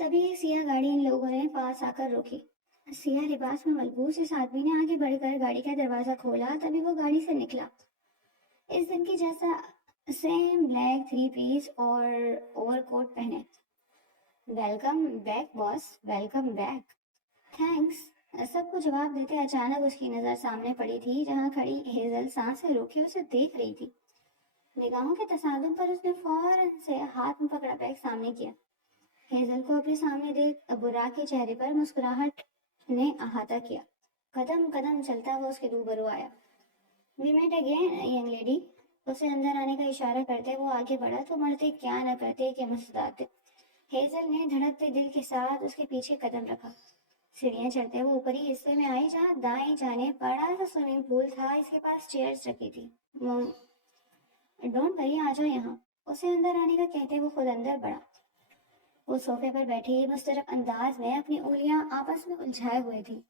تبھی ایک سیاہ گاڑی ان لوگوں نے پاس آ کر روکی۔ سیاہ لباس میں ملبوس اس آدمی نے آگے بڑھ کر گاڑی کا دروازہ کھولا، تبھی وہ گاڑی سے نکلا، اس دن کی جیسا سیم بلیک تھری پیس اور اوور کوٹ پہنے۔ ویلکم بیک باس، ویلکم بیک۔ تھینکس، سب کو جواب دیتے اچانک اس کی نظر سامنے پڑی تھی جہاں کھڑی ہیزل سانسیں روکے اسے دیکھ رہی تھی۔ نگاہوں کے تصادم پر اس نے فوراً سے ہاتھ میں پکڑا بیگ سامنے کیا۔ ہیزل کو اپنے سامنے دیکھ براق کے چہرے پر مسکراہٹ نے احاطہ کیا۔ قدم قدم چلتا وہ اس کے روبرو آیا۔ وی میٹ اگین ینگ لیڈی۔ اسے اندر آنے کا اشارہ کرتے وہ آگے بڑھا تو مرتے کیا نہ کرتے کہ مسکراتے۔ ہیزل نے دھڑکتے دل کے ساتھ اس کے پیچھے قدم رکھا۔ سیڑھیاں چڑھتے وہ اوپری حصے میں آئی جہاں دائیں جانے بڑا سا سوئمنگ پول تھا، اس کے پاس چیئرز رکھی تھی۔ ڈونٹ وری، آ جاؤ یہاں، اسے اندر آنے کا کہتے وہ خود اندر بڑھا۔ وہ صوفے پر بیٹھی مسترب انداز میں اپنی انگلیاں آپس میں الجھائے ہوئے تھی۔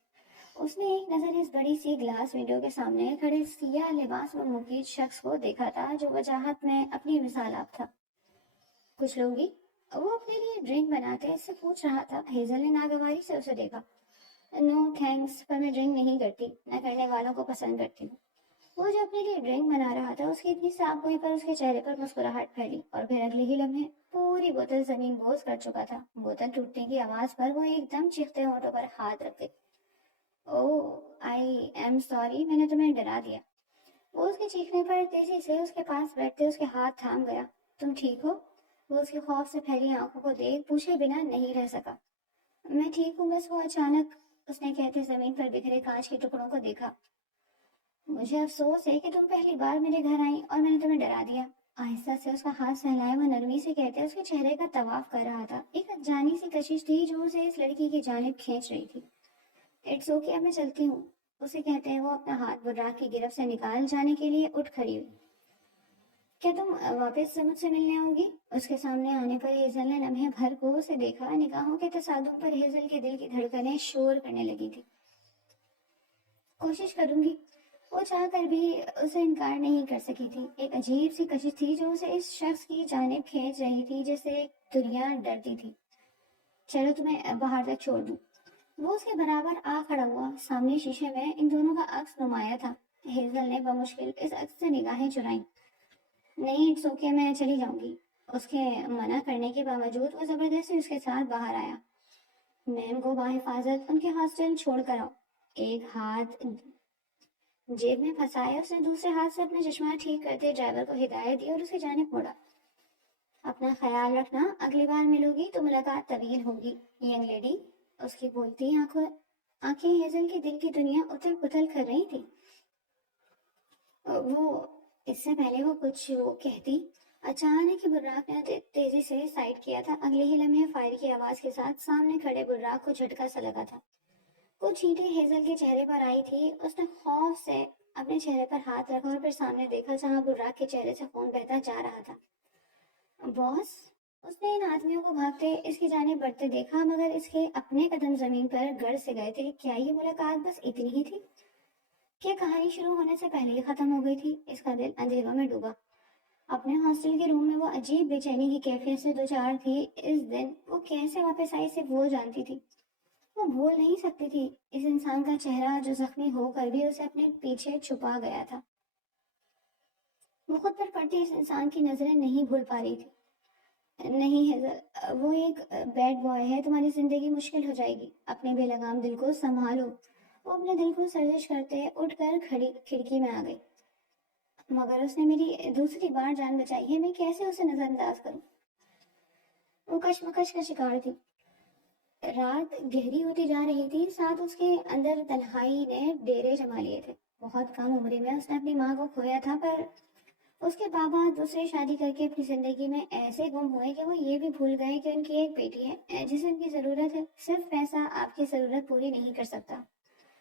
اس نے ایک نظر اس بڑی سی گلاس ونڈو کے سامنے کھڑے سیاہ لباس میں مفید شخص کو دیکھا تھا جو وجاہت میں اپنی مثال آپ تھا۔ کچھ لوگ ہی وہ اپنے لیے ڈرنک بناتے اس سے پوچھ رہا تھا۔ ہیزل نے ناگواری سے اسے دیکھا۔ نو تھینکس، پر میں ڈرنک نہیں کرتی، نہ کرنے والوں کو پسند کرتی ہوں۔ وہ جو اپنے لیے ڈرنک بنا رہا تھا اس کی اتنی صاف ہوئی پر اس کے چہرے پر مسکراہٹ پھیلی اور پھر اگلے ہی لمحے پوری بوتل زمین بوس کر چکا تھا۔ بوتل ٹوٹنے کی آواز پر وہ ایک دم چیختے ہونٹوں پر ہاتھ رکھ گئی۔ آئی ایم سوری، میں نے تمہیں ڈرا دیا۔ وہ اس کے چیخنے پر تیزی سے اس کے پاس بیٹھتے اس کے ہاتھ تھام گیا۔ تم ٹھیک ہو؟ وہ اس کے خوف سے پھیلی آنکھوں کو دیکھ پوچھے بنا نہیں رہ سکا۔ میں ٹھیک ہوں، بس وہ اچانک، اس نے کہتے زمین پر بکھرے کانچ کے ٹکڑوں کو دیکھا۔ مجھے افسوس ہے کہ تم پہلی بار میرے گھر آئیں اور میں نے تمہیں ڈرا دیا۔ آہستہ سے اس کا ہاتھ سہلائے وہ نرمی سے کہتے اس کے چہرے کا طواف کر رہا تھا۔ ایک جانی سی کشش تھی جو اسے اس لڑکی کی جانب کھینچ رہی تھی۔ اٹس اوکے، اب میں چلتی ہوں، اسے کہتے ہیں وہ اپنا ہاتھ براق کی گرفت سے نکال جانے کے لیے اٹھ کھڑی ہوئی۔ کیا تم واپس سے مجھ سے ملنے آؤ گی؟ اس کے سامنے آنے پر ہیزل نے لمحے بھر کو اسے دیکھا۔ نگاہوں کے تصادم پر ہیزل کے دل کی دھڑکنیں شور کرنے لگی تھی۔ کوشش کروں گی، وہ چاہ کر بھی اسے انکار نہیں کر سکی تھی۔ ایک عجیب سی کشش تھی جو اسے اس شخص کی جانب کھینچ رہی تھی جس سے ایک دنیا ڈرتی تھی۔ چلو تمہیں باہر تک چھوڑ دوں۔ وہ اس کے برابر آ کھڑا ہوا۔ سامنے شیشے میں ان دونوں کا عکس نمایاں تھا۔ ہیزل نے بمشکل اس عکس سے نگاہیں چرائیں۔ نہیں، اٹس اوکے، میں چلی جاؤں گی۔ اس کے منع کرنے کے باوجود وہ زبردستی اس کے ساتھ باہر آیا۔ میم کو بحفاظت ان کے ہاسٹل چھوڑ کر آؤ۔ ایک ہاتھ جیب میں پھنسائے اس نے دوسرے ہاتھ سے اپنا چشمہ ٹھیک کرتے ڈرائیور کو ہدایت دی اور اس کی جانب مڑا۔ اپنا خیال رکھنا، اگلی بار ملو گی تو ملاقات طویل ہوگی ینگ لیڈی۔ اس کی بولتی آنکھیں ہیزل کے دل کی دنیا اتل پتل کر رہی تھی۔ اس سے پہلے وہ کچھ کہتی، اچانک ہی براق نے تیزی سے سائڈ کیا تھا۔ اگلے ہی لمحے فائر کی آواز کے ساتھ سامنے کھڑے براق کو جھٹکا سا لگا تھا۔ کچھ اینٹیں ہیزل کے چہرے پر آئی تھی۔ اس نے خوف سے اپنے چہرے پر ہاتھ رکھا اور پھر سامنے دیکھا جہاں براق کے چہرے سے خون بہتا جا رہا تھا۔ باس، اس نے ان آدمیوں کو بھاگتے اس کی جانب بڑھتے دیکھا مگر اس کے اپنے قدم زمین پر گڑ سے گئے تھے۔ کیا یہ ملاقات بس اتنی ہی تھی؟ کیا کہانی شروع ہونے سے پہلے ہی ختم ہو گئی تھی؟ اس کا دل اندھیروں میں ڈوبا۔ اپنے ہاسٹل کے روم میں وہ عجیب بے چینی کی کیفیت سے دوچار تھی۔ اس دن وہ کیسے واپس آئی صرف وہ جانتی تھی۔ وہ بھول نہیں سکتی تھی اس انسان کا چہرہ جو زخمی ہو کر بھی اسے اپنے پیچھے چھپا گیا تھا۔ وہ خود پر پڑتی اس انسان کی نظریں نہیں بھول پا رہی تھی۔ نہیں ہیزل، وہ ایک بیڈ بوائے ہے، تمہاری زندگی مشکل ہو جائے گی، اپنے بے لگام دل کو سنبھالو۔ وہ اپنے دل کو سرزش کرتے اٹھ کر کھڑکی میں آ گئی۔ مگر اس نے میری دوسری بار جان بچائی ہے، میں کیسے اسے نظر انداز کروں؟ وہ کشمکش کا شکار تھی۔ رات گہری ہوتی جا رہی تھی، ساتھ اس کے اندر تنہائی نے ڈیرے جما لیے تھے۔ بہت کم عمری میں اس نے اپنی ماں کو کھویا تھا، پر اس کے بابا دوسری شادی کر کے اپنی زندگی میں ایسے گم ہوئے کہ وہ یہ بھی بھول گئے کہ ان کی ایک بیٹی ہے جسے ان کی ضرورت ہے۔ صرف پیسہ آپ کی ضرورت پوری نہیں کر سکتا۔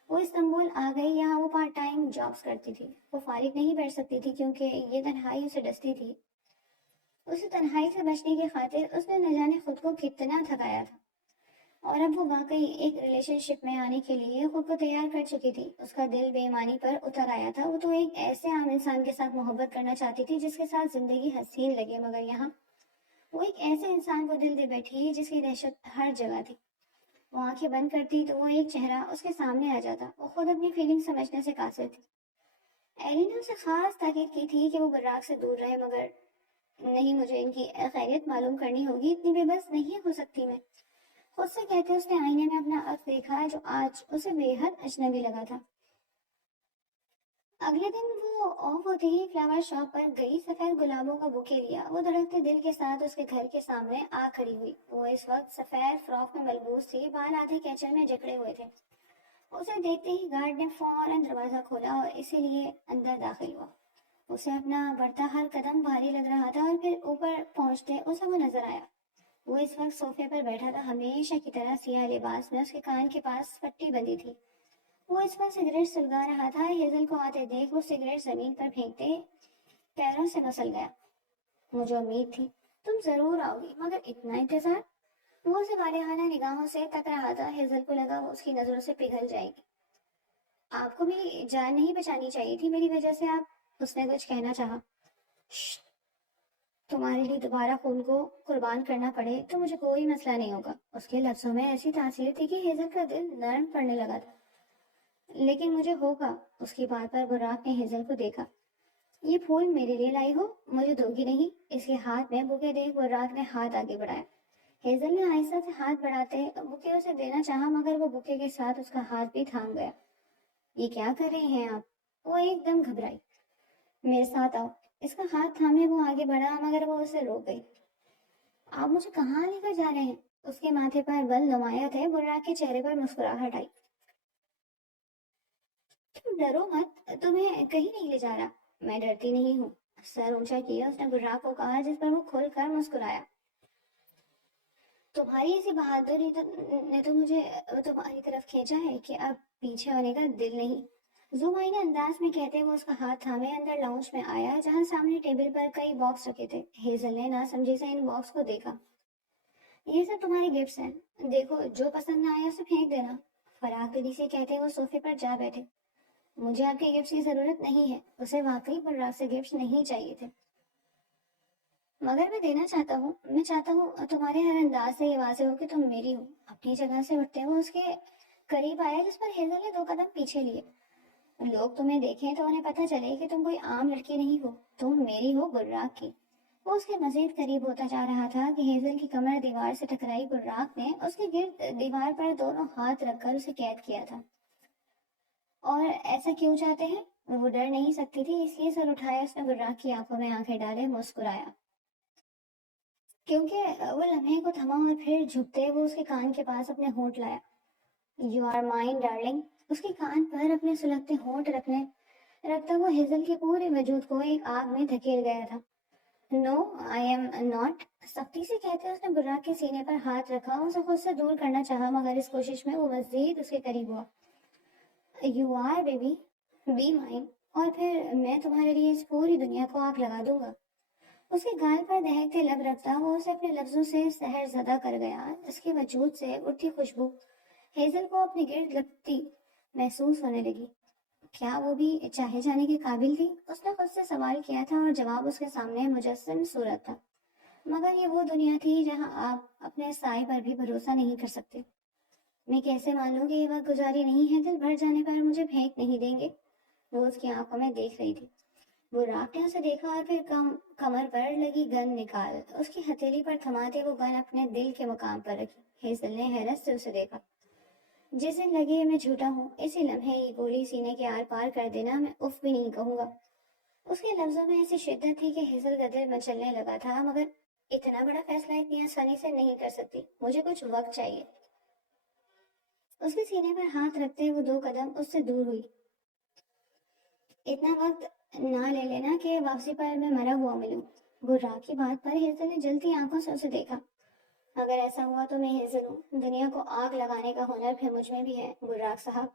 وہ استنبول آ گئی، یہاں وہ پارٹ ٹائم جابز کرتی تھی۔ وہ فارغ نہیں بیٹھ سکتی تھی کیونکہ یہ تنہائی اسے ڈستی تھی۔ اسے تنہائی سے بچنے کی خاطر اس نے نہ جانے خود کو کتنا تھکایا تھا، اور اب وہ واقعی ایک ریلیشن شپ میں آنے کے لیے خود کو تیار کر چکی تھی۔ اس کا دل بے ایمانی پر اتر آیا تھا۔ وہ تو ایک ایسے عام انسان کے ساتھ محبت کرنا چاہتی تھی جس کے ساتھ زندگی حسین لگے، مگر یہاں وہ ایک ایسے انسان کو دل دے بیٹھی جس کی دہشت ہر جگہ تھی. وہ آنکھیں بند کرتی تو وہ ایک چہرہ اس کے سامنے آ جاتا. وہ خود اپنی فیلنگ سمجھنے سے قاصر تھی. ایلی نے اسے خاص تاکید کی تھی کہ وہ براق سے دور رہے، مگر نہیں، مجھے ان کی خیریت معلوم کرنی ہوگی، اتنی بے بس نہیں ہو سکتی میں. خود سے کہتے اس نے آئینے میں اپنا عکس دیکھا جو آج اسے بے حد اجنبی لگا تھا. اگلے دن وہ آف ہوتے ہی فلاور شاپ پر گئی، سفید گلابوں کا بوکے لیا. وہ دھڑکتے دل کے ساتھ اس کے گھر کے سامنے آ کھڑی ہوئی. وہ اس وقت سفید فراک میں ملبوس تھی، بال آدھے کیچر میں جکڑے ہوئے تھے. اسے دیکھتے ہی گارڈ نے فوراً دروازہ کھولا اور اسی لیے اندر داخل ہوا. اسے اپنا بڑھتا ہر قدم بھاری لگ رہا تھا اور پھر اوپر پہنچتے اسے وہ نظر آیا. وہ اس وقت صوفے پر بیٹھا تھا، ہمیشہ کی طرح سیاہ لباس میں. اس کے کان کے پاس پٹی بندھی تھی. وہ اس وقت سگریٹ سلگا رہا تھا. ہیزل کو آتے دیکھ وہ سگریٹ زمین پر پھینکتے پیروں سے مسل گیا. مجھے امید تھی تم ضرور آؤ گی، مگر اتنا انتظار. وہ اسے والہانہ نگاہوں سے تک رہا تھا. ہیزل کو لگا وہ اس کی نظروں سے پگھل جائے گی. آپ کو بھی جان نہیں بچانی چاہیے تھی میری وجہ سے. آپ، اس نے کچھ کہنا چاہا. "شھ، تمہارے لیے دوبارہ خون کو قربان کرنا پڑے تو مجھے کوئی مسئلہ نہیں ہوگا." اس کے لفظوں میں ایسی تاثیر تھی کہ ہیزل کا دل نرم پڑنے لگا تھا. لیکن مجھے ہوگا. اس کی بات پر براق نے ہیزل کو دیکھا. یہ پھول میرے لیے لائی ہو، مجھے دو گی نہیں؟ اس کے ہاتھ میں بوکے دیکھ براق نے ہاتھ آگے بڑھایا. ہیزل نے آہستہ سے ہاتھ بڑھاتے بوکے اسے دینا چاہا، مگر وہ بوکے کے ساتھ اس کا ہاتھ بھی تھام گیا. یہ کیا کر رہے ہیں آپ؟ وہ ایک دم گھبرائی. میرے ساتھ آؤ. اس کا ہاتھ تھامے وہ آگے بڑھا، مگر وہ اسے روک گئی. آپ مجھے کہاں لے کر جا رہے ہیں؟ اس کے ماتھے پر بل نمایاں تھے. براق کے چہرے پر مسکراہٹ آئی. تم ڈرو مت، تمہیں کہیں نہیں لے جا رہا. میں ڈرتی نہیں ہوں. سر اونچا کیا اس نے براق کو کہا، جس پر وہ کھل کر مسکرایا. تمہاری ایسی بہادری نے تو مجھے تمہاری طرف کھینچا ہے کہ اب پیچھے ہونے کا دل نہیں. زمائنہ انداز میں کہتے وہ اس کا ہاتھ تھامے اندر لاؤنج میں آیا، جہاں سامنے ٹیبل پر کئی باکس رکھے تھے. ہیزل نے نہ سمجھے سے ان باکس کو دیکھا. یہ سب تمہارے گفٹس ہیں، دیکھو جو پسند نہ آیا اسے پھینک دینا. فراق دلی سے کہتے وہ صوفے پر جا بیٹھے. مجھے آپ کے گفٹس کی ضرورت نہیں ہے. اسے واقعی براق سے گفٹس نہیں چاہیے تھے، مگر میں دینا چاہتا ہوں. میں چاہتا ہوں تمہارے ہر انداز سے یہ واضح ہو کہ تم میری ہو. اپنی جگہ سے اٹھتے ہوئے اس کے قریب آیا، جس پر ہیزل نے دو قدم پیچھے لیے. لوگ تمہیں دیکھیں تو انہیں پتہ چلے کہ تم کوئی عام لڑکی نہیں ہو، تم میری ہو، براق کی. وہ اس کے مزید قریب ہوتا جا رہا تھا کہ ہیزل کی کمر دیوار سے ٹکرائی. براق نے اس کے گرد دیوار پر دونوں ہاتھ رکھ کر اسے قید کیا تھا. اور ایسا کیوں چاہتے ہیں؟ وہ ڈر نہیں سکتی تھی، اس لیے سر اٹھایا. اس نے براق کی آنکھوں میں آنکھیں ڈالے مسکرایا. کیونکہ وہ لمحے کو تھما اور پھر جھکتے وہ اس کے کان کے پاس اپنے ہونٹ لایا. You are mine darling. اس کے کان پر اپنے سلگتے ہونٹ رکھتا وہ ہیزل کے پورے وجود کو ایک آگ میں دھکیل گیا تھا. نو آئی ایم ناٹ. سختی سے کہتے اس نے براق کے سینے پر ہاتھ رکھا. اسے خود سے دور کرنا چاہا، مگر اس کوشش میں وہ مزید اس کے قریب ہوا. You are baby, be mine, اور پھر میں تمہارے لیے اس پوری دنیا کو آگ لگا دوں گا. اس کے گال پر دہکتے لب رکھتا وہ اسے اپنے لفظوں سے سحر زدہ کر گیا. اس کے وجود سے اٹھتی خوشبو ہیزل کو اپنے گرد لپٹتی محسوس ہونے لگی. کیا وہ بھی چاہے جانے کے قابل تھی؟ اس نے خود سے سوال کیا تھا اور جواب اس کے سامنے مجسم صورت تھا. مگر یہ وہ دنیا تھی جہاں آپ اپنے سائے پر بھی بھروسہ نہیں کر سکتے. میں کیسے مان لوں کہ یہ وقت گزاری نہیں ہے؟ دل بھر جانے پر مجھے پھینک نہیں دیں گے؟ وہ اس کی آنکھوں میں دیکھ رہی تھی. وہ راک نے اسے دیکھا اور پھر کمر پر لگی گن نکال اس کی ہتھیلی پر تھماتے وہ گن اپنے دل کے مقام پر رکھی. ہیزل نے حیرت سے اسے دیکھا. جسے لگے میں جھوٹا ہوں، اسی لمحے یہ گولی سینے کے آر پار کر دینا. میں اف بھی نہیں کہوں گا. اس کے لفظوں میں ایسی شدت تھی کہ ہیزل کا دل مچلنے لگا تھا. مگر اتنا بڑا فیصلہ اتنی آسانی سے نہیں کر سکتی. مجھے کچھ وقت چاہیے. اس کے سینے پر ہاتھ رکھتے وہ دو قدم اس سے دور ہوئی. اتنا وقت نہ لے لینا کہ واپسی پر میں مرا ہوا ملوں. براق کی بات پر ہیزل نے جلتی آنکھوں سے اسے دیکھا. اگر ایسا ہوا تو میں ہیزل ہوں. دنیا کو آگ لگانے کا ہنر پھر مجھ میں بھی ہے براق صاحب.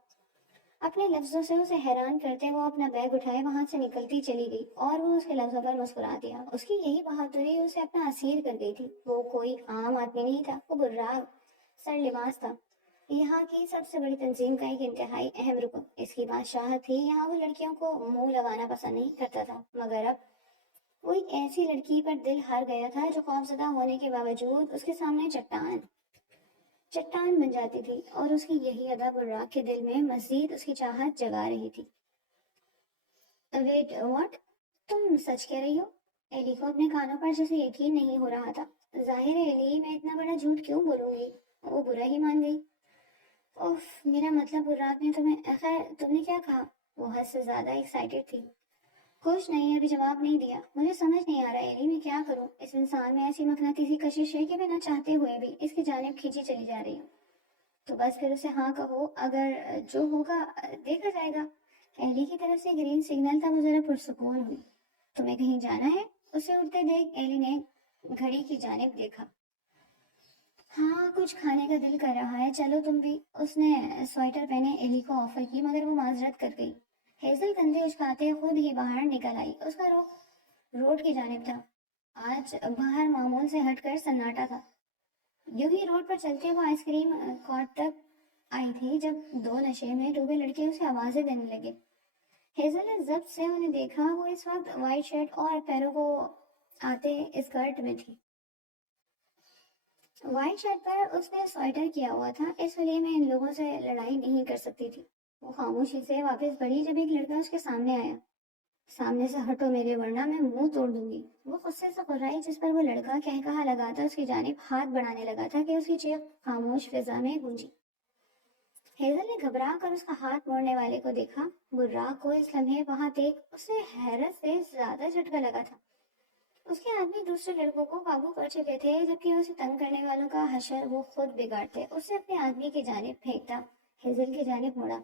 اپنے لفظوں سے اسے حیران کرتے وہ اپنا بیگ اٹھائے وہاں سے نکلتی چلی گئی اور وہ اس کے لفظوں پر مسکرا دیا. اس کی یہی بہادری اسے اپنا اسیر کر گئی تھی. وہ کوئی عام آدمی نہیں تھا. وہ براق سر لباس تھا، یہاں کی سب سے بڑی تنظیم کا ایک انتہائی اہم رکن. اس کی بادشاہت تھی. یہاں وہ لڑکیوں کو منہ لگانا پسند نہیں کرتا تھا، مگر اب وہ ایک ایسی لڑکی پر دل ہار گیا تھا جو خوفزدہ ہونے کے باوجود اس کے سامنے چٹان بن جاتی تھی، اور اس کی یہی ادا براق کے دل میں مزید اس کی چاہت جگا رہی تھی۔ Wait what? تم سچ کہہ رہی ہو؟ ایلی کو اپنے کانوں پر جیسے یقین نہیں ہو رہا تھا۔ ظاہر ہے ایلی، میں اتنا بڑا جھوٹ کیوں بولوں گی؟ وہ برا ہی مان گئی۔ اوف، میرا مطلب براق نے تمہیں، خیر تم نے کیا کہا؟ وہ حد سے زیادہ ایکسائٹیڈ تھی۔ کچھ نہیں، ابھی جواب نہیں دیا۔ مجھے سمجھ نہیں آ رہا ایلی، میں کیا کروں؟ اس انسان میں ایسی مقناطیسی کشش ہے کہ میں نہ چاہتے ہوئے بھی اس کی جانب کھینچی چلی جا رہی ہوں۔ تو بس پھر اسے ہاں کہو، اگر جو ہوگا دیکھا جائے گا۔ ایلی کی طرف سے گرین سگنل تھا، وہ ذرا پرسکون ہوئی۔ تمہیں کہیں جانا ہے؟ اسے اٹھتے دیکھ ایلی نے گھڑی کی جانب دیکھا۔ ہاں، کچھ کھانے کا دل کر رہا ہے، چلو تم بھی۔ اس نے سویٹر پہنے ایلی کو آفر کی، مگر وہ معذرت کر گئی۔ ہیزل کندھے اچکاتے خود ہی باہر نکل آئی۔ اس کا رخ روڈ کی جانب تھا۔ آج باہر معمول سے ہٹ کر سناٹا تھا۔ یوں ہی روڈ پر چلتے وہ آئس کریم کارٹ تک آئی تھی جب دو نشے میں ڈوبے لڑکے اسے آوازیں دینے لگے۔ ہیزل نے ضبط سے انہیں دیکھا۔ وہ اس وقت وائٹ شرٹ اور پیروں کو آتے اسکرٹ میں تھی۔ وائٹ شرٹ پر اس نے سویٹر کیا ہوا تھا، اس لیے میں ان لوگوں سے لڑائی نہیں کر سکتی تھی۔ وہ خاموشی سے واپس بڑھی جب ایک لڑکا اس کے سامنے آیا۔ سامنے سے ہٹو میرے، ورنہ میں منہ توڑ دوں گی۔ وہ غصے سے قررائی، جس پر وہ لڑکا کہا لگاتا اس کی جانب ہاتھ بڑھانے لگا تھا کہ اس کی چیخ خاموش فضا میں گونجی۔ ہیزل نے گھبرا کر اس کا ہاتھ موڑنے والے کو دیکھا۔ براق کو اس لمحے وہاں دیکھ اسے حیرت سے زیادہ جھٹکا لگا تھا۔ اس کے آدمی دوسرے لڑکوں کو قابو کر چکے تھے، جبکہ اسے تنگ کرنے والوں کا حشر وہ خود بگاڑتے۔ اسے اپنے آدمی کی جانب پھینکتا ہیزل کی جانب مڑا۔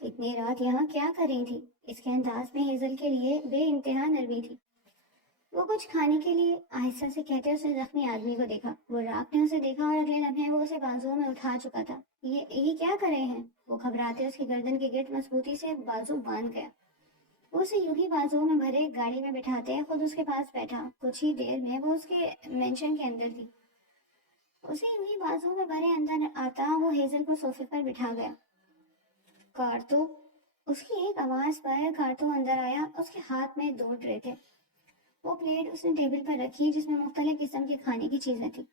اتنی رات یہاں کیا کر رہی تھی؟ اس کے انداز میں ہیزل کے لیے بے انتہا نرمی تھی۔ وہ کچھ کھانے کے لیے آہستہ سے کہتے اسے زخمی آدمی کو دیکھا۔ براق نے اسے دیکھا اور اگلے لمحے وہ اسے بازوؤں میں اٹھا چکا تھا۔ یہ کیا کر رہے ہیں؟ وہ گھبراتے اس کی گردن کے گرد مضبوطی سے بازو باندھ گیا۔ وہ اسے یوں ہی بازوؤں میں بھرے گاڑی میں بٹھاتے خود اس کے پاس بیٹھا۔ کچھ ہی دیر میں وہ اس کے مینشن کے اندر تھی۔ اسے یوں ہی بازوؤں میں بھرے اندر آتا وہ ہیزل کو صوفے پر بٹھا گیا۔ کارتو، اس کی ایک آواز پر کارتو اندر آیا۔ اس کے ہاتھ میں 2 ٹرے تھے۔ وہ پلیٹ اس نے ٹیبل پر رکھی جس میں مختلف قسم کے کھانے کی چیزیں تھیں۔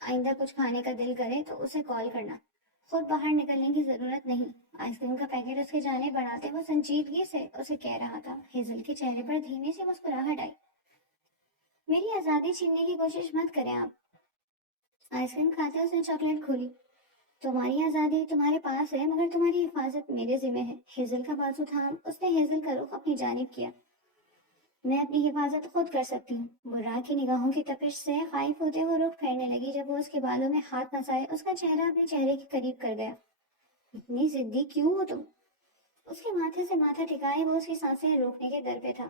آئندہ کچھ کھانے کا دل کرے تو اسے کال کرنا، خود باہر نکلنے کی ضرورت نہیں۔ آئس کریم کا پیکٹ اس کے جانے بڑھاتے وہ سنجیدگی سے اسے کہہ رہا تھا۔ ہیزل کے چہرے پر دھیمی سی مسکراہٹ آئی۔ میری آزادی چھیننے کی کوشش مت کریں آپ۔ آئس کریم کھاتے اس نے چاکلیٹ کھولی۔ تمہاری آزادی تمہارے پاس ہے، مگر تمہاری حفاظت میرے ذمہ ہے۔ ہیزل کا بازو تھام اس نے ہیزل کا رخ اپنی جانب کیا۔ میں اپنی حفاظت خود کر سکتی ہوں۔ براق کی نگاہوں کی تپش سے خائف ہوتے وہ رخ پھیرنے لگی جب وہ اس کے بالوں میں ہاتھ پھنسائے اس کا چہرہ اپنے چہرے کے قریب کر گیا۔ اتنی ضدی کیوں ہو تم؟ اس کے ماتھے سے ماتھا ٹھکائے وہ اس کی سانسیں روکنے کے در پہ تھا۔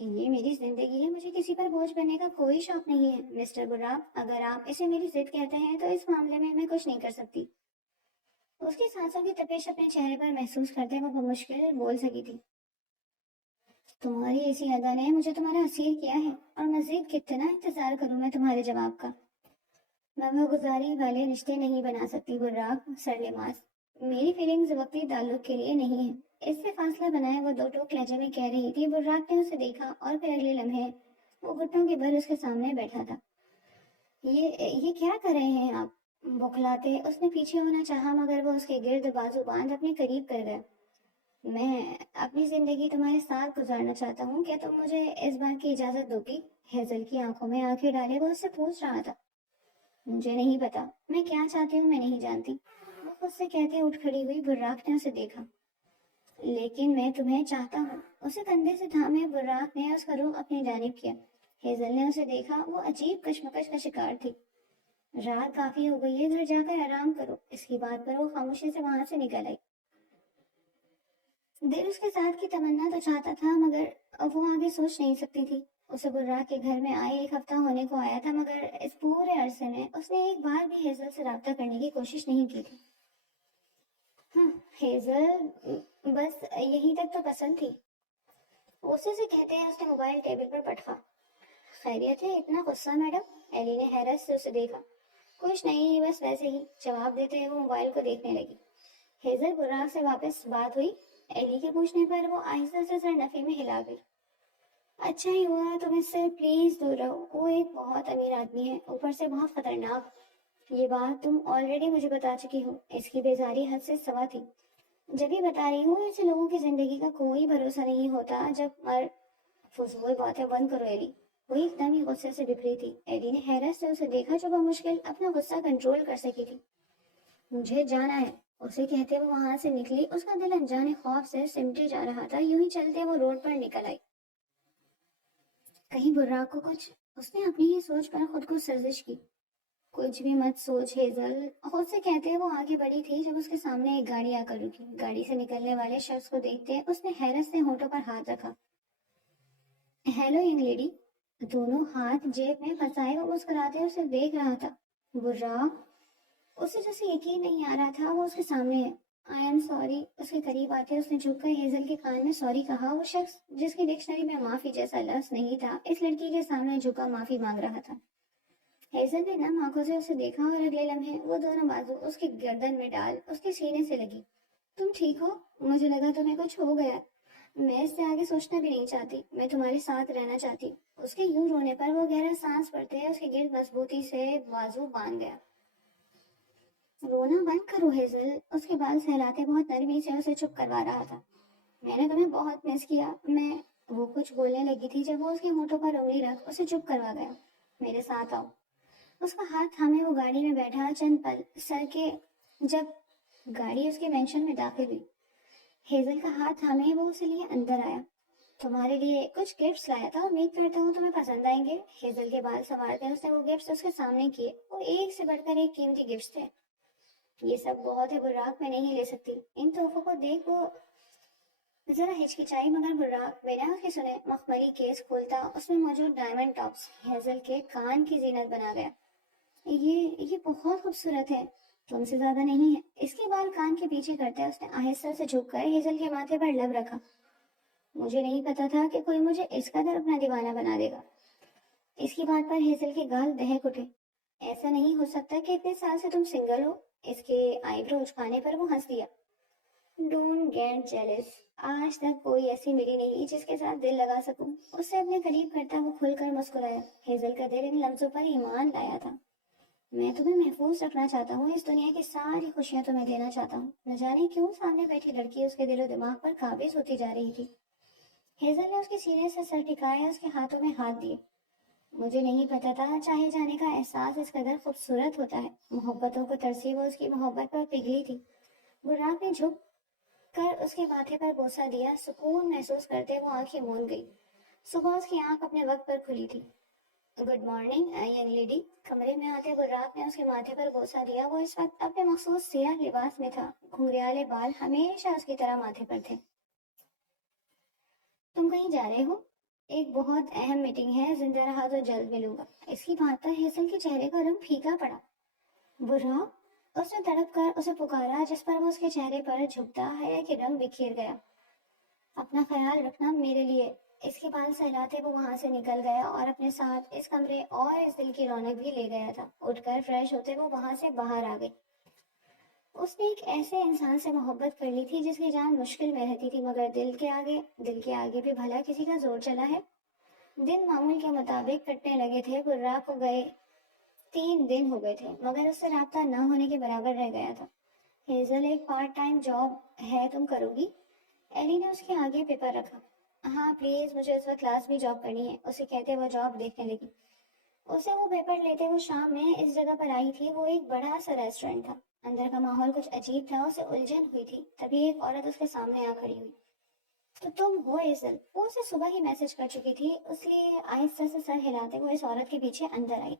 یہ میری زندگی ہے، مجھے کسی پر بوجھ بننے کا کوئی شوق نہیں ہے مسٹر براق۔ اگر آپ اسے میری ضد کہتے ہیں تو اس معاملے میں کچھ نہیں کر سکتی۔ اس کی سانسوں کی تپش اپنے چہرے پر محسوس کرتے وہ بمشکل بول سکی تھی۔ تمہاری ایسی ادا نے مجھے تمہارا اسیر کیا ہے، اور مزید کتنا انتظار کروں میں تمہارے جواب کا؟ میں گزاری والے رشتے نہیں بنا سکتی براق سرلماس۔ میری فیلنگز وقتی تعلق کے لیے نہیں ہیں۔ اس سے فاصلہ بنائے وہ 2 ٹوک لہجے میں کہہ رہی تھی۔ براق نے اسے دیکھا اور پھر اگلے لمحے وہ گھٹنوں کے بل اس کے سامنے بیٹھا تھا۔ یہ کیا کر رہے ہیں آپ؟ بخلاتے اس نے پیچھے ہونا چاہا، مگر وہ اس کے گرد بازو باندھ اپنے قریب کر گیا۔ میں اپنی زندگی تمہارے ساتھ گزارنا چاہتا ہوں، کیا تم مجھے اس بات کی اجازت دو گی؟ ہیزل کی آنکھوں میں آنکھیں ڈالے وہ اس سے پوچھ رہا تھا۔ مجھے نہیں پتا، میں کیا چاہتی ہوں میں نہیں جانتی، وہ خود سے کہتے اٹھ کھڑی ہوئی۔ براق نے اسے دیکھا۔ لیکن میں تمہیں چاہتا ہوں۔ اسے کندھے سے تھامے براق نے اس کا رخ اپنی جانب کیا۔ ہیزل نے اسے دیکھا، وہ عجیب کشمکش کا شکار تھی۔ رات کافی ہو گئی ہے، گھر جا کر آرام کرو۔ اس کی بات پر وہ خاموشی سے وہاں سے نکل آئی۔ دل اس کے ساتھ کی تمنا تو چاہتا تھا، مگر اب وہ آگے سوچ نہیں سکتی تھی۔ اسے براق کے گھر میں آئے 1 ہفتہ ہونے کو آیا تھا، مگر اس پورے عرصے میں اس نے ایک بار بھی ہیزل سے رابطہ کرنے کی کوشش نہیں کی تھی۔ ہیزل بس یہیں تک تو پسند تھی، غصے سے کہتے ہیں اس نے موبائل ٹیبل پر پٹکا۔ خیریت ہے؟ اتنا غصہ میڈم؟ ایلی نے حیرت سے اسے دیکھا۔ کچھ نہیں، بس ویسے ہی، جواب دیتے ہوئے وہ موبائل کو دیکھنے لگی۔ ہیزل براق سے واپس بات ہوئی؟ ایلی کے پوچھنے پر وہ آہستہ سے سر نفی میں ہلا گئی۔ اچھا ہی ہوا تم اس سے پلیز دور رہو، وہ ایک بہت امیر آدمی ہے، اوپر سے بہت خطرناک۔ یہ بات تم آلریڈی مجھے بتا چکی ہو۔ اس کی بیزاری حد سے سوا تھی۔ جب بھی بتا رہی ہوں، ایسے لوگوں کی زندگی کا کوئی بھروسہ نہیں ہوتا جب مر فضول باتیں بند کرو ایلی۔ وہ ایک دم ہی غصے سے بکھری تھی۔ ایلی نے حیرت سے اسے دیکھا جو بمشکل اپنا غصہ کنٹرول کر سکی تھی۔ مجھے جانا ہے، اسے کہتے وہ وہاں سے نکلی۔ اس کا دل انجانے خوف سے سمٹے جا رہا تھا۔ یوں ہی چلتے وہ روڈ پر نکل آئی۔ کہیں براق کو کچھ، اس نے اپنی ہی سوچ پر خود کو سرزش کی۔ کچھ بھی مت سوچ ہیزل، خود سے کہتے وہ آگے بڑھی تھی جب اس کے سامنے ایک گاڑی آ کر رکی۔ گاڑی سے نکلنے والے شخص کو دیکھتے اس نے حیرت سے ہونٹوں پر ہاتھ رکھا۔ Hello young lady. دونوں ہاتھ جیب میں پھنسائے وہ مسکراتے اسے دیکھ رہا تھا۔ براق، اسے جیسے یقین نہیں آ رہا تھا وہ اس کے سامنے ہے۔ I am sorry. اس کے قریب آتے اس نے جھک کر ہیزل کے کان میں سوری کہا۔ وہ شخص جس کی ڈکشنری میں معافی جیسا لفظ نہیں تھا، اس لڑکی کے سامنے جھکا معافی مانگ رہا تھا۔ ہیزل نے نم آنکھوں سے اسے دیکھا اور اگلے لمحے وہ دونوں بازو اس کی گردن میں ڈال اس کے سینے سے لگی۔ تم ٹھیک ہو؟ مجھے لگا تمہیں کچھ ہو گیا۔ میں اس سے آگے سوچنا بھی نہیں چاہتی، میں تمہارے ساتھ رہنا چاہتی۔ اس کے یوں رونے پر وہ گہرا سانس پڑتے اس کے گرد مضبوطی سے بازو باندھ گیا۔ رونا بند کرو ہیزل، اس کے بال سہلاتے بہت نرمی سے اسے چپ کروا رہا تھا۔ میں نے تمہیں بہت مس کیا۔ وہ کچھ بولنے لگی تھی جب وہ اس کے ہونٹوں پر انگلی رکھ اسے چپ کروا گیا۔ میرے ساتھ آؤ۔ اس کا ہاتھ تھامے وہ گاڑی میں بیٹھا چند پل سر کے جب گاڑی اس کے مینشن میں داخل ہوئی۔ ہیزل کا ہاتھ تھامے وہ اسے لیے اندر آیا۔ تمہارے لیے کچھ گفٹس لایا تھا، امید کرتا ہوں تمہیں پسند آئیں گے۔ ہیزل کے بال سنوارتے اس نے وہ گفٹس اس کے سامنے کیے۔ وہ ایک سے بڑھ کر ایک قیمتی گفٹس تھے۔ یہ سب بہت ہے براق، میں نہیں لے سکتی۔ ان تحفوں کو دیکھ وہ ذرا ہچکچائی، مگر براق بنا اس کے سنے مخملی کیس کھولتا اس میں موجود ڈائمنڈ ٹاپس ہیزل کے کان کی زینت بنا گیا۔ یہ بہت خوبصورت ہے، تم سے زیادہ نہیں ہے۔ اس کے بال کان کے پیچھے کرتے اس نے آہستہ سے جھک کر ہیزل کے ماتھے پر لب رکھا۔ مجھے نہیں پتا تھا کہ کوئی مجھے اس قدر اپنا دیوانہ بنا دے گا۔ اس کی بات پر ہیزل کے گال دہک اٹھے۔ ایسا نہیں ہو سکتا کہ اتنے سال سے تم سنگل ہو۔ اس کے آئی برو اچکانے پر وہ ہنس دیا۔ ڈونٹ گیٹ جیلس، آج تک کوئی ایسی ملی نہیں جس کے ساتھ دل لگا سکوں۔ اس سے اپنے قریب کرتا وہ کھل کر مسکرایا۔ ہیزل کا دل ان لفظوں پر ایمان لایا تھا۔ میں تمہیں محفوظ رکھنا چاہتا ہوں، اس دنیا کی ساری خوشیاں تمہیں دینا چاہتا ہوں۔ نہ جانے کیوں سامنے بیٹھی لڑکی اس کے دل و دماغ پر قابض ہوتی جا رہی تھی۔ ہیزل نے اس کے سینے سے سر ٹکایا، اس کے ہاتھوں میں ہاتھ دیے۔ مجھے نہیں پتا تھا چاہے جانے کا احساس اس قدر خوبصورت ہوتا ہے۔ محبتوں کو ترسی وہ اس کی محبت پر پگھلی تھی۔ براق نے جھک کر اس کے ماتھے پر بوسہ دیا۔ سکون محسوس کرتے وہ آنکھیں موند گئی۔ صبح اس کی آنکھ اپنے وقت پر کھلی تھی۔ Good morning young lady. کمرے میں آتے براق نے اس کے ماتھے پر بوسہ دیا۔ وہ اس وقت اپنے مخصوص سیاہ لباس میں تھا، گھنگریالے بال ہمیشہ اس کی طرح ماتھے پر تھے۔ تم کہیں جا رہے ہو؟ ایک بہت اہم میٹنگ ہے، زندہ رہا تو جلد ملوں گا۔ اس کی بات پر ہیزل کے چہرے کا رنگ پھیکا پڑا۔ براق، اس نے تڑپ کر اسے پکارا، جس پر وہ اس کے چہرے پر جھکتا حیا کہ رنگ بکھیر گیا۔ اپنا خیال رکھنا میرے لیے۔ اس کے بال سہلاتے وہ وہاں سے نکل گیا اور اپنے ساتھ اس کمرے اور اس دل کی رونق بھی لے گیا تھا۔ اٹھ کر فریش ہوتے وہ وہاں سے باہر آ گئی۔ اس نے ایک ایسے انسان سے محبت کر لی تھی جس کی جان مشکل میں رہتی تھی، مگر دل کے آگے بھی بھلا کسی کا زور چلا ہے۔ دن معمول کے مطابق کٹنے لگے تھے۔ براق کو گئے 3 دن ہو گئے تھے، مگر اس سے رابطہ نہ ہونے کے برابر رہ گیا تھا۔ ہیزل، ایک پارٹ ٹائم جاب ہے، تم کرو گی؟ ایلی نے اس کے آگے پیپر رکھا۔ ہاں پلیز، مجھے اس وقت کلاس بھی جاب کرنی ہے، اسے کہتے وہ جاب دیکھنے لگی۔ اسے وہ پیپر لیتے وہ شام میں اس جگہ پر آئی تھی۔ وہ ایک بڑا سا ریسٹورینٹ تھا، اندر کا ماحول کچھ عجیب تھا، اسے الجھن ہوئی تھی۔ تبھی ایک عورت اس کے سامنے آ کھڑی ہوئی۔ تو تم ہو ہیزل؟ وہ اسے صبح ہی میسج کر چکی تھی، اس لیے آہستہ سے سر ہلاتے وہ اس عورت کے پیچھے اندر آئی۔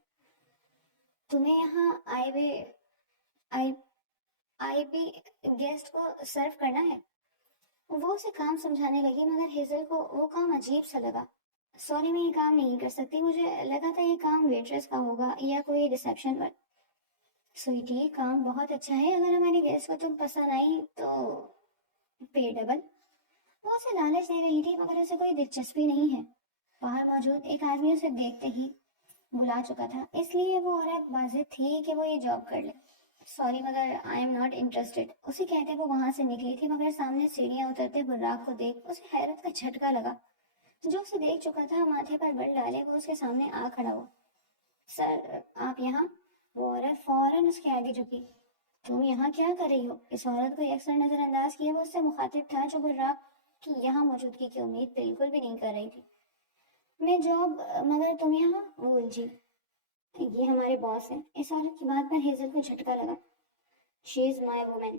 تمہیں یہاں آئی پی گیسٹ کو سرو کرنا ہے؟ وہ اسے کام سمجھانے لگی، مگر ہیزل کو وہ کام عجیب سا لگا۔ سوری، میں یہ کام نہیں کر سکتی، مجھے لگا تھا یہ کام ویٹریس کا ہوگا یا کوئی ریسیپشن پر۔ سویٹی، کام بہت اچھا ہے، اگر ہمارے گیسٹ کو تم پسند آئی تو پے ڈبل۔ وہ اسے لالچ دے رہی تھی، مگر اسے کوئی دلچسپی نہیں ہے۔ باہر موجود ایک آدمی اسے دیکھتے ہی بلا چکا تھا، اس لیے وہ عورت واضح تھی کہ وہ یہ جاب کر لے۔ سوری مگر آئی ایم ناٹ انٹرسٹڈ، اسے کہتے وہ وہاں سے نکلی تھی، مگر سامنے سیڑھیاں اترتے براق کو دیکھ اسے حیرت کا جھٹکا لگا۔ جو اسے دیکھ چکا تھا ماتھے پر بل ڈالے وہ اس کے سامنے آ کھڑا ہوا. سر آپ یہاں؟ وہ عورت فوراً اس کے آگے جھکی. تم یہاں کیا کر رہی ہو؟ اس عورت کو یکسر نظر انداز کیا وہ اس سے مخاطب تھا جو براق کی یہاں موجودگی کی امید بالکل بھی نہیں کر رہی تھی. میں جاب، مگر تم یہاں؟ وہ الجھی. یہ ہمارے باس ہیں. اس عورت کی بات پر ہیزل کو جھٹکا لگا. شی از مائی وومن.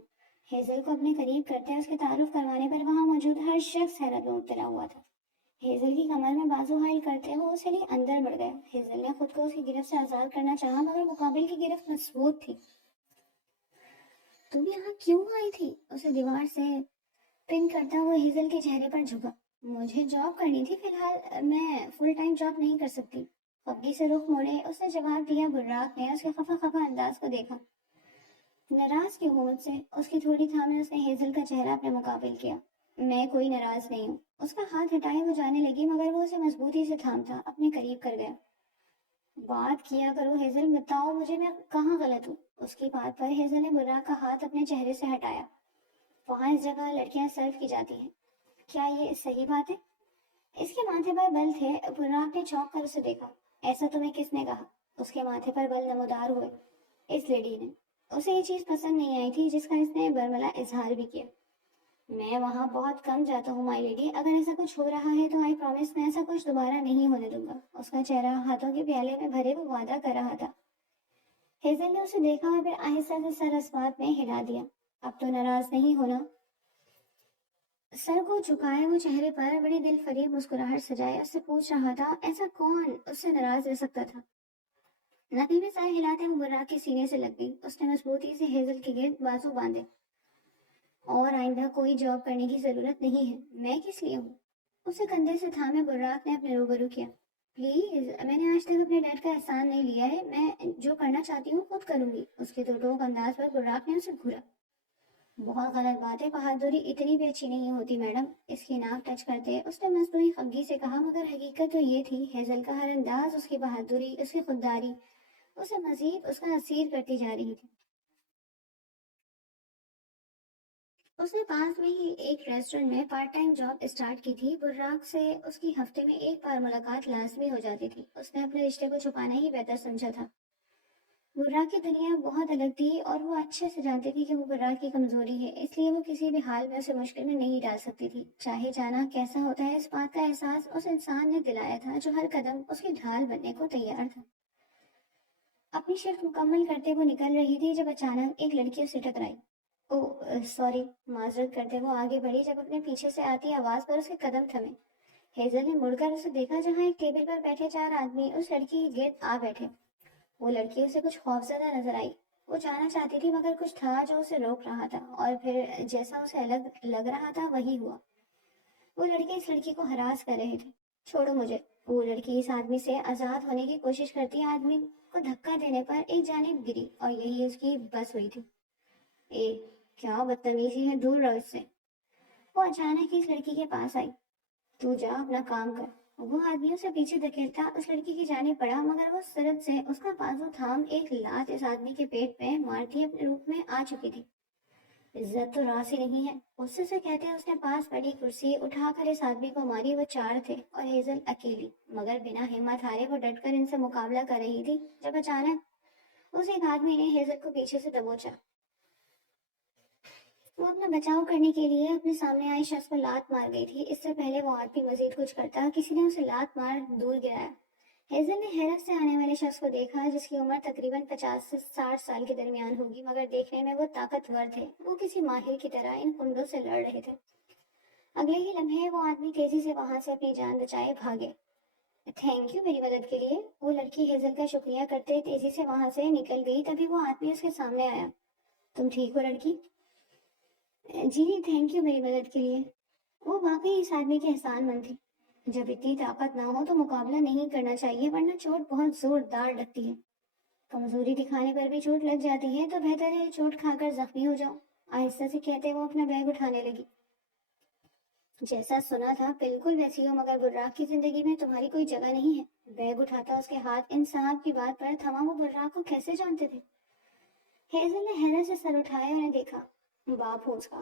ہیزل کو اپنے قریب کرتے اس کے تعارف کروانے پر وہاں موجود ہر شخص حیرت میں مبتلا ہوا تھا. ہیزل کی کمر میں بازو حائل کرتے ہوئے اسے لیے اندر بڑھ گیا. ہیزل نے خود کو اس کی گرفت سے آزاد کرنا چاہا مگر مقابل کی گرفت مضبوط تھی. تم یہاں کیوں آئی تھی؟ اسے دیوار سے پن کرتا ہوا ہیزل کے چہرے پر جھکا. مجھے جاب کرنی تھی، فی الحال میں فل ٹائم جاب نہیں کر سکتی. خفگی سے رخ موڑے اس نے جواب دیا. براق نے اس کے خفا خفا انداز کو دیکھا. ناراض کیوں ہو مجھ سے؟ اس کی تھوڑی تھامے اس نے ہیزل کا چہرہ اپنے مقابل کیا. میں کوئی ناراض نہیں ہوں. اس کا ہاتھ ہٹائے وہ جانے لگی مگر وہ اسے مضبوطی سے تھامتا اپنے قریب کر گیا. بات کیا کرو ہیزل، بتاؤ مجھے میں کہاں غلط ہوں؟ اس کی بات پر ہیزل نے براق کا ہاتھ اپنے چہرے سے ہٹایا. وہاں اس جگہ لڑکیاں سرو کی جاتی ہیں. کیا یہ صحیح بات ہے؟ اس کے ماتھے پر بل تھے. براق نے چونک کر اسے دیکھا. ایسا تمہیں کس نے کہا؟ اس کے ماتھے پر بل نمودار ہوئے. اس لیڈی نے. اسے یہ چیز پسند نہیں آئی تھی جس کا اس نے برملا اظہار بھی کیا. میں وہاں بہت کم جاتا ہوں مائی لیڈی. اگر ایسا کچھ ہو رہا ہے تو آئی پرومس میں ایسا کچھ دوبارہ نہیں ہونے دوں گا. اس کا چہرہ ہاتھوں کے پیالے میں بھرے وہ وعدہ کر رہا تھا. ہیزل نے اسے دیکھا اور پھر آہستہ سے سر اسبات میں ہلا دیا. اب تو ناراض نہیں ہونا؟ سر کو جھکائے وہ چہرے پر بڑی دل فریب مسکراہٹ سجائے اس سے پوچھ رہا تھا ایسا کون اس سے ناراض رہ سکتا تھا. نبی میں سر ہلاتے وہ براق کے سینے سے لگ گئی. اس نے مضبوطی سے ہیزل کے گرد بازو باندھے. اور آئندہ کوئی جاب کرنے کی ضرورت نہیں ہے. میں کس لیے ہوں؟ اسے کندھے سے تھامے براق نے اپنے روبرو کیا. پلیز، میں نے آج تک اپنے ڈیڈ کا احسان نہیں لیا ہے. میں جو کرنا چاہتی ہوں خود کروں گی. اس کے تو ٹوک انداز پر براق نے اسے گھورا. بہت غلط بات ہے. بہادری اتنی بھی اچھی نہیں ہوتی میڈم. اس کی ناک ٹچ کرتے اس نے مصنوعی خفگی سے کہا مگر حقیقت تو یہ تھی ہیزل کا ہر انداز اس کی بہادری، اس کی خودداری اسے مزید اس کا اسیر کرتی جا رہی تھی. اس نے پاس میں ہی ایک ریسٹورنٹ میں پارٹ ٹائم جاب اسٹارٹ کی تھی. براق سے اس کی ہفتے میں ایک بار ملاقات لازمی ہو جاتی تھی. اس نے اپنے رشتے کو چھپانا ہی بہتر سمجھا تھا. براق کی دنیا بہت الگ تھی اور وہ اچھے سے جانتی تھی کہ وہ براق کی کمزوری ہے، اس لیے وہ کسی بھی حال میں اسے مشکل میں نہیں ڈال سکتی تھی. چاہے جانا کیسا ہوتا ہے اس بات کا احساس اس انسان نے دلایا تھا جو ہر قدم اس کی ڈھال بننے کو تیار تھا. اپنی شفٹ مکمل کرتے وہ نکل رہی تھی جب اچانک ایک لڑکی اسے ٹکرائی. سوری. معذرت کرتے وہ آگے بڑھی جب اپنے پیچھے سے آتی آواز پر اس کے قدم تھمے. ہیزل نے مڑ کر اسے دیکھا جہاں ایک ٹیبل پر بیٹھے 4 آدمی اس لڑکی کے گرد آ بیٹھے. وہ لڑکی اسے کچھ خوفزدہ نظر آئی. وہ جانا چاہتی تھی مگر کچھ تھا جو اسے روک رہا تھا اور پھر جیسا اسے الگ لگ رہا تھا وہی ہوا. وہ لڑکے اس لڑکی کو ہراس کر رہے تھے. چھوڑو مجھے. وہ لڑکی اس آدمی سے آزاد ہونے کی کوشش کرتی آدمی کو دھکا دینے پر ایک جانب گری اور یہی اس کی بس ہوئی تھی. کیا بدتمیزی ہے، دور رہو اس سے. وہ اچانک ہی اس لڑکی کے پاس آئی. تو جا اپنا کام کر. وہ آدمیوں سے پیچھے دھکیلتا اس لڑکی کی جانب پڑا مگر وہ سرعت سے اس کا بازو تھام ایک لات اس آدمی کے پیٹ پہ مارتی اپنے روپ میں آ چکی تھی. عزت تو راس ہی نہیں ہے. غصے سے کہتے اس نے پاس پڑی کرسی اٹھا کر اس آدمی کو ماری. وہ 4 تھے اور ہیزل اکیلی مگر بنا ہمت ہارے وہ ڈٹ کر ان سے مقابلہ کر رہی تھی جب اچانک اس ایک آدمی نے ہیزل کو پیچھے سے دبوچا. وہ اپنا بچاؤ کرنے کے لیے اپنے سامنے آئے شخص کو لات مار گئی تھی. اس سے پہلے وہ آدمی مزید کچھ کرتا کسی نے اسے لات مار دور گرایا. ہیزل نے حیرت سے آنے والے شخص کو دیکھا جس کی عمر تقریباً 50 سے 60 سال کے درمیان ہوگی مگر دیکھنے میں وہ طاقتور تھے. وہ کسی ماہر کی طرح ان کنڈوں سے لڑ رہے تھے. اگلے ہی لمحے وہ آدمی تیزی سے وہاں سے اپنی جان بچائے بھاگے. تھینک یو میری مدد کے لیے. وہ لڑکی ہیزل کا شکریہ کرتے تیزی سے وہاں سے نکل گئی. تبھی وہ آدمی اس کے سامنے آیا. تم ٹھیک ہو لڑکی؟ جی تھینک یو میری مدد کے لیے. وہ واقعی اس آدمی کے احسان مند تھی. جب اتنی طاقت نہ ہو تو مقابلہ نہیں کرنا چاہیے ورنہ چوٹ بہت زوردار لگتی ہے. کمزوری دکھانے پر بھی چوٹ لگ جاتی ہے تو بہتر ہے چوٹ کھا کر زخمی ہو جاؤ. آہستہ سے کہتے وہ اپنا بیگ اٹھانے لگی. جیسا سنا تھا بالکل ویسی ہو مگر براق کی زندگی میں تمہاری کوئی جگہ نہیں ہے. بیگ اٹھاتا اس کے ہاتھ ان صاحب کی بات پر تھما. وہ براق کو کیسے جانتے تھے؟ ہیزل نے حیرت سے سر اٹھایا اور دیکھا. باپ ہوں اس کا.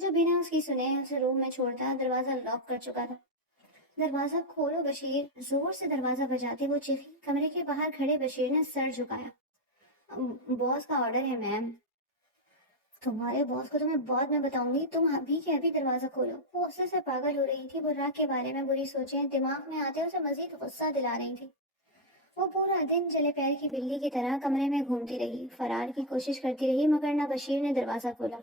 جو بنا اس کی سنے اسے روم میں چھوڑتا دروازہ لاک کر چکا تھا۔ دروازہ کھولو بشیر، زور سے دروازہ بجاتے وہ چیخی۔ کمرے کے باہر کھڑے بشیر نے سر جھکایا۔ باس کا آرڈر ہے میم۔ تمہارے باس کو تو میں بعد میں بتاؤں گی، تم ابھی کے ابھی دروازہ کھولو۔ وہ غصے سے پاگل ہو رہی تھی، براق کے بارے میں بری سوچیں دماغ میں آتے اسے مزید غصہ دلا رہی تھی۔ وہ پورا دن چلے پیر کی بلی کی طرح کمرے میں گھومتی رہی، فرار کی کوشش کرتی رہی، مگر نہ بشیر نے دروازہ کھولا۔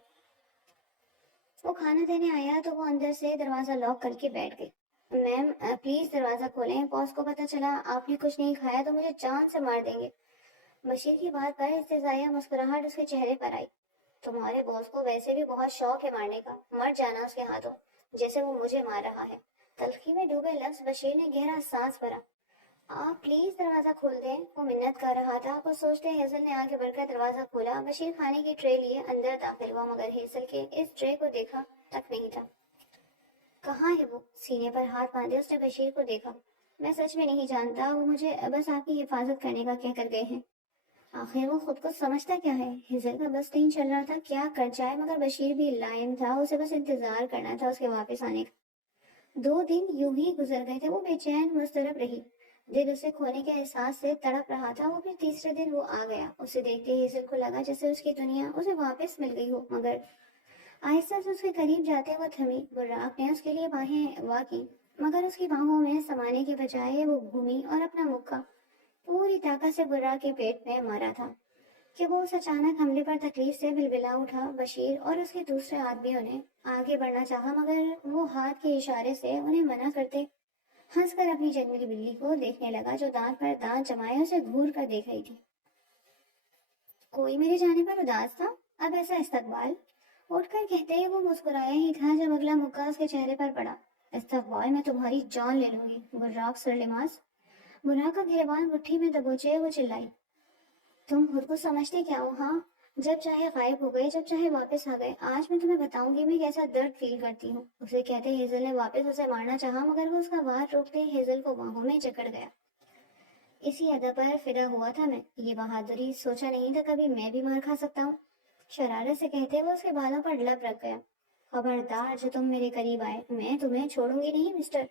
وہ کھانا دینے آیا تو وہ اندر سے دروازہ لاک کر کے بیٹھ گئی۔ میم پلیز دروازہ کھولیں، باس کو پتہ چلا آپ نے کچھ نہیں کھایا تو مجھے جان سے مار دیں گے۔ بشیر کی بات پر استحضائیہ مسکراہٹ اس کے چہرے پر آئی۔ تمہارے باس کو ویسے بھی بہت شوق ہے مارنے کا، مر جانا اس کے ہاتھوں جیسے وہ مجھے مار رہا ہے۔ تلخی میں ڈوبے لفظ بشیر نے گہرا سانس بھرا۔ آپ پلیز دروازہ کھول دیں، وہ منت کر رہا تھا۔ کچھ سوچتے ہیزل نے آگے بڑھ کر دروازہ کھولا۔ بشیر کھانے کی ٹرے لیے اندر داخل ہوا، مگر ہیزل کے اس ٹرے کو دیکھا تک نہیں تھا۔ کہاں ہے وہ؟ سینے پر ہاتھ باندھے اس نے بشیر کو دیکھا۔ میں سچ میں نہیں جانتا، وہ مجھے بس آپ کی حفاظت کرنے کا کہہ کر گئے ہیں۔ آخر وہ خود کو سمجھتا کیا ہے؟ ہیزل کا بس نہیں چل رہا تھا کیا کر جائے، مگر بشیر بھی لائن تھا، اسے بس انتظار کرنا تھا اس کے واپس آنے کا۔ 2 دن یوں ہی گزر گئے تھے، وہ بے چین مضطرب رہی، دل اسے کھونے کے احساس سے تڑپ رہا تھا۔ وہ پھر تیسرے دن وہ آ گیا، اسے دیکھتے ہیزل کو لگا جیسے اس کی دنیا اسے واپس مل گئی ہو، مگر آہستہ سے اس کے قریب جاتے وہ تھمی۔ براق نے اس کے لیے باہیں وا کی، مگر اس کی باہوں میں سمانے کے بجائے وہ گھومی اور اپنا مکہ پوری طاقت سے براق کے پیٹ میں مارا تھا کہ وہ اس اچانک حملے پر تکلیف سے بلبلا اٹھا۔ بشیر اور اس کے دوسرے آدمیوں نے آگے بڑھنا چاہا، مگر وہ ہاتھ کے اشارے سے انہیں منع کرتے ہنس کر اپنی جنگلی بلی کو دیکھنے لگا، جو دانت پر دانت جمائے اسے گھور کر دیکھ رہی تھی۔ کوئی میرے جانے پر اداس تھا؟ اب ایسا استقبال؟ اٹھ کر کہتے ہی وہ مسکرایا ہی تھا جب اگلا مکہ اس کے چہرے پر پڑا۔ استقبال میں تمہاری جان لے لوں گی، براق سرلماس۔ براق کا گریبان مٹھی میں دبوچے وہ چلائی۔ تم خود کو سمجھتے کیا ہو؟ ہاں، جب چاہے غائب ہو گئے، جب چاہے واپس آ گئے۔ آج میں تمہیں بتاؤں گی میں کیسا درد فیل کرتی ہوں۔ اسے کہتے ہیزل نے واپس اسے مارنا چاہا، مگر وہ اس کا وار روکتے ہیزل کو باہوں میں جکڑ گیا۔ اسی ادا پر فدا ہوا تھا میں، یہ بہادری سوچا نہیں تھا کبھی میں بھی مار کھا سکتا ہوں۔ شرارت سے کہتے وہ اس کے بالوں پر لب رکھ گیا۔ خبردار جو تم میرے قریب آئے، میں تمہیں چھوڑوں گی نہیں مسٹر۔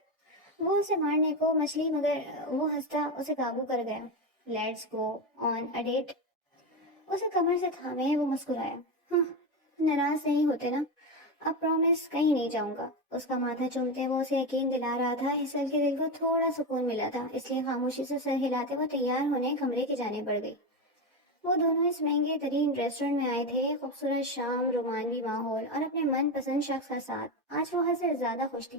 وہ اسے مارنے کو مچلی، مگر وہ ہنستا اسے قابو کر گیا۔ Let's go on a date. اسے کمر سے تھامے وہ مسکرایا۔ ہاں، ناراض نہیں ہوتے نا؟ اب پرومس کہیں نہیں جاؤں گا۔ اس کا ماتھا چومتے وہ اسے یقین دلا رہا تھا۔ ہیزل کے دل کو تھوڑا سکون ملا تھا، اس لیے خاموشی سے سر ہلاتے وہ تیار ہونے کمرے کی جانب بڑھ گئی۔ وہ دونوں اس مہنگے ترین ریسٹورنٹ میں آئے تھے، خوبصورت شام، رومانوی ماحول اور اپنے من پسند شخص کا ساتھ۔ آج وہ حد سے زیادہ خوش تھی۔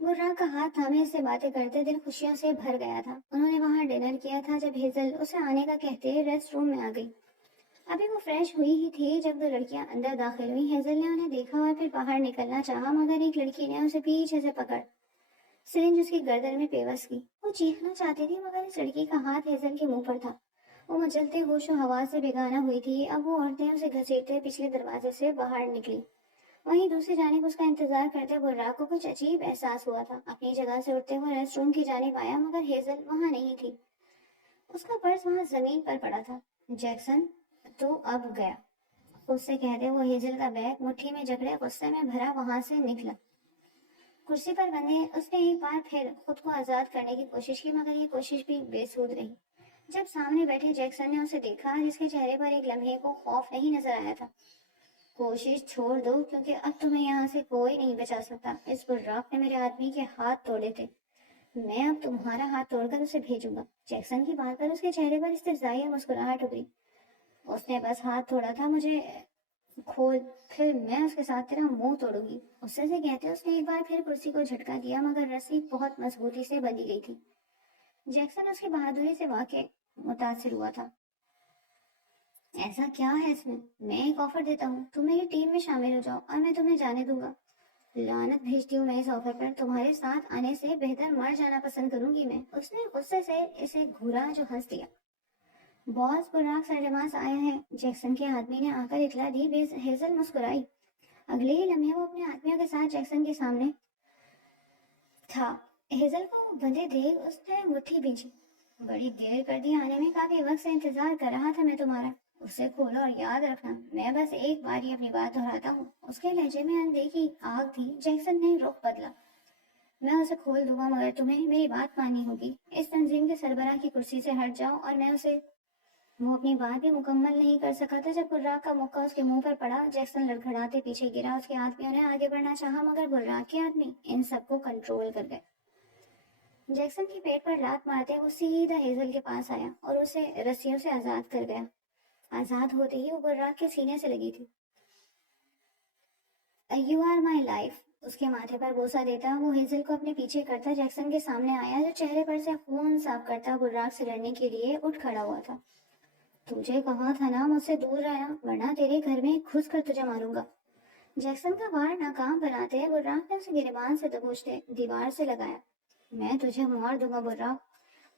براق کا ہاتھ تھامے اس سے باتیں کرتے دل خوشیوں سے بھر گیا تھا۔ انہوں نے وہاں ڈنر کیا تھا جب ہیزل اسے آنے کا کہتے ریسٹ روم میں آ گئی۔ ابھی وہ فریش ہوئی ہی تھی جب 2 لڑکیاں اندر داخل ہوئی۔ ہیزل نے انہیں دیکھا اور پھر باہر نکلنا چاہا، مگر ایک لڑکی نے اسے پیچھے سے پکڑ سرنج اس کی گردن میں پیوست کی۔ وہ چیخنا چاہتی تھی، مگر اس لڑکی کا ہاتھ ہیزل کے منہ پر تھا۔ وہ مچلتے ہوش و حواس سے بیگانہ ہوئی تھی۔ اب وہ عورتیں اسے گھسیٹتے پچھلے دروازے سے باہر نکلی۔ وہیں دوسری جانب اس کا انتظار کرتے براق کو کچھ عجیب احساس ہوا تھا۔ اپنی جگہ سے اٹھتے ہوئے ریسٹ روم کی جانب آیا، مگر ہیزل وہاں نہیں تھی۔ اس کا پرس وہاں زمین پر پڑا تھا۔ جیکسن تو اب گیا، خود سے کہتے وہ ہیزل کا بیگ مٹھی میں جکڑے غصے میں بھرا وہاں سے نکلا۔ کرسی پر بندھے اس نے ایک بار پھر خود کو آزاد کرنے کی کوشش کی، مگر یہ کوشش بھی بے سود رہی۔ جب سامنے بیٹھے جیکسن نے اسے دیکھا، جس کے چہرے پر ایک لمحے کو خوف نہیں نظر آیا تھا۔ کوشش چھوڑ دو، کیونکہ اب تمہیں یہاں سے کوئی نہیں بچا سکتا۔ اس براق نے میرے آدمی کے ہاتھ توڑے تھے، میں اب تمہارا ہاتھ توڑ کر اسے بھیجوں گا۔ جیکسن کی بات پر اس کے چہرے پر استہزائیہ مسکراہٹ ابھری۔ اس نے بس ہاتھ توڑا تھا، مجھے کھول، پھر میں اس کے ساتھ تیرا منہ توڑوں گی۔ غصے سے کہتے اس نے ایک بار پھر کرسی کو جھٹکا دیا، مگر رسی بہت مضبوطی سے بندھی گئی تھی۔ جیکسن اس کی بہادری سے واقع متاثر ہوا تھا۔ ایسا کیا ہے اس میں ایک آفر دیتا ہوں، تم میری ٹیم میں شامل ہو جاؤ اور میں تمہیں جانے دوں گا۔ لعنت بھیجتی ہوں میں اس آفر پر، تمہارے ساتھ آنے سے بہتر مر جانا پسند کروں گی میں۔ اس نے غصے سے اسے گھورا جو ہنس دیا۔ باس براق سرلماس آیا ہے، جیکسن کے آدمی نے آ کر اطلاع دی۔ ہیزل مسکرائی۔ اگلے ہی لمحے وہ اپنے آدمیوں کے ساتھ جیکسن کے سامنے تھا۔ ہیزل کو بندے دیکھ اس نے مٹھی بھیجی۔ بڑی دیر کر دی آنے میں، کافی وقت سے انتظار کر رہا تھا میں تمہارا۔ اسے کھولو اور یاد رکھنا میں بس ایک بار ہی اپنی بات دہراتا ہوں. اس کے لہجے میں اندیکھی آگ تھی. جیکسن نے رخ بدلا. میں اسے کھول دوں گا مگر تمہیں میری بات ماننی ہوگی. اس تنظیم کے سربراہ کی کرسی سے ہٹ جاؤ اور میں اسے. وہ اپنی بات بھی مکمل نہیں کر سکا تھا جب براق کا مکہ اس کے منہ پر پڑا. جیکسن لڑکھڑاتے پیچھے گرا. اس کے آدمیوں نے آگے بڑھنا چاہا مگر براق کے آدمی ان سب کو کنٹرول کر گئے. جیکسن کے پیٹ پر لات مارتے وہ سیدھا ہیزل کے پاس آیا اور اسے رسیوں سے آزاد کر گیا. آزاد ہوتے ہی وہ براق کے سینے سے لگی تھی. You are my life. اس کے ماتھے پر بوسہ دیتا وہ ہیزل کو اپنے پیچھے کرتا جیکسن کے سامنے آیا جو چہرے پر سے خون صاف کرتا براق سے لڑنے کے لیے اٹھ کھڑا ہوا تھا. تجھے کہا تھا نا مجھ سے دور رہنا ورنہ تیرے گھر میں گھس کر تجھے ماروں گا. جیکسن کا وار ناکام بناتے براق نے اسے گریبان سے دبوچتے دیوار سے لگایا. میں تجھے مار دوں گا براق.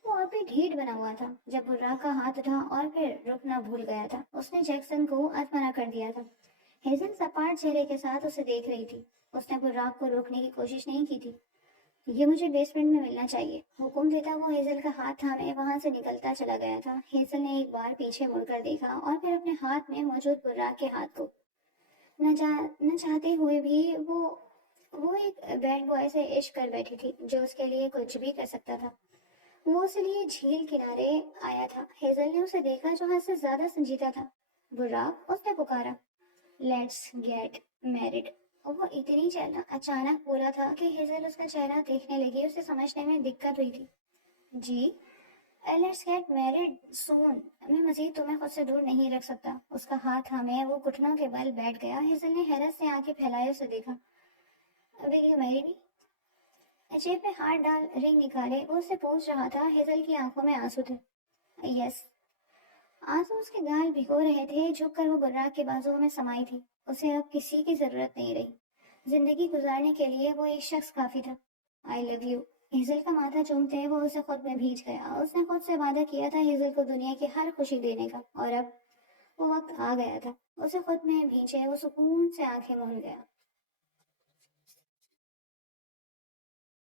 وہ اور بھی ڈھیٹ بنا ہوا تھا جب براق کا ہاتھ اٹھا اور پھر رکنا بھول گیا تھا. اس نے جیکسن کو اتمنا کر دیا تھا. ہیزل سپاٹ چہرے کے ساتھ اسے دیکھ رہی تھی. اس نے براق کو روکنے کی کوشش نہیں کی تھی. یہ مجھے بیسمنٹ میں ملنا چاہیے. حکم دیتا وہ ہیزل کا ہاتھ تھامے وہاں سے نکلتا چلا گیا تھا. ہیزل نے ایک بار پیچھے مڑ کر دیکھا اور پھر اپنے ہاتھ میں موجود براق کے ہاتھ کو. نہ چاہتے ہوئے بھی وہ ایک بیڈ بوائے سے عشق کر بیٹھی تھی جو اس کے لیے کچھ بھی کر سکتا تھا. وہ اس لیے جھیل کنارے آیا تھا. ہیزل نے اسے دیکھا جو حد سے زیادہ سنجیدہ تھا. براق. اس نے پکارا. Let's get married. وہ اتنی اچانک بولا تھا کہ ہیزل اس کا چہرہ دیکھنے لگی. اسے سمجھنے میں دقت ہوئی تھی. جی لیٹس گیٹ میرڈ سون. میں مزید تمہیں خود سے دور نہیں رکھ سکتا. اس کا ہاتھ تھامے وہ گھٹنوں کے بل بیٹھ گیا. ہیزل نے حیرت سے آنکھیں پھیلائے اسے دیکھا. ول یو میری می. جیب میں ہاتھ ڈال رنگ نکالے وہ اسے پوچھ رہا تھا. ہیزل کی آنکھوں میں آنسو تھے. یس. آنسو اس کے گال بھگو رہے تھے. جھک کر وہ براق کے بازوؤں میں سمائی تھی. اسے اب کسی کی ضرورت نہیں رہی. زندگی گزارنے کے لیے وہ ایک شخص کافی تھا. آئی لو یو. ہیزل کا ماتھا چومتے وہ اسے خود میں بھیج گیا. اس نے خود سے وعدہ کیا تھا ہیزل کو دنیا کی ہر خوشی دینے کا اور اب وہ وقت آ گیا تھا. اسے خود میں بھیجے وہ سکون سے آنکھیں موند گیا.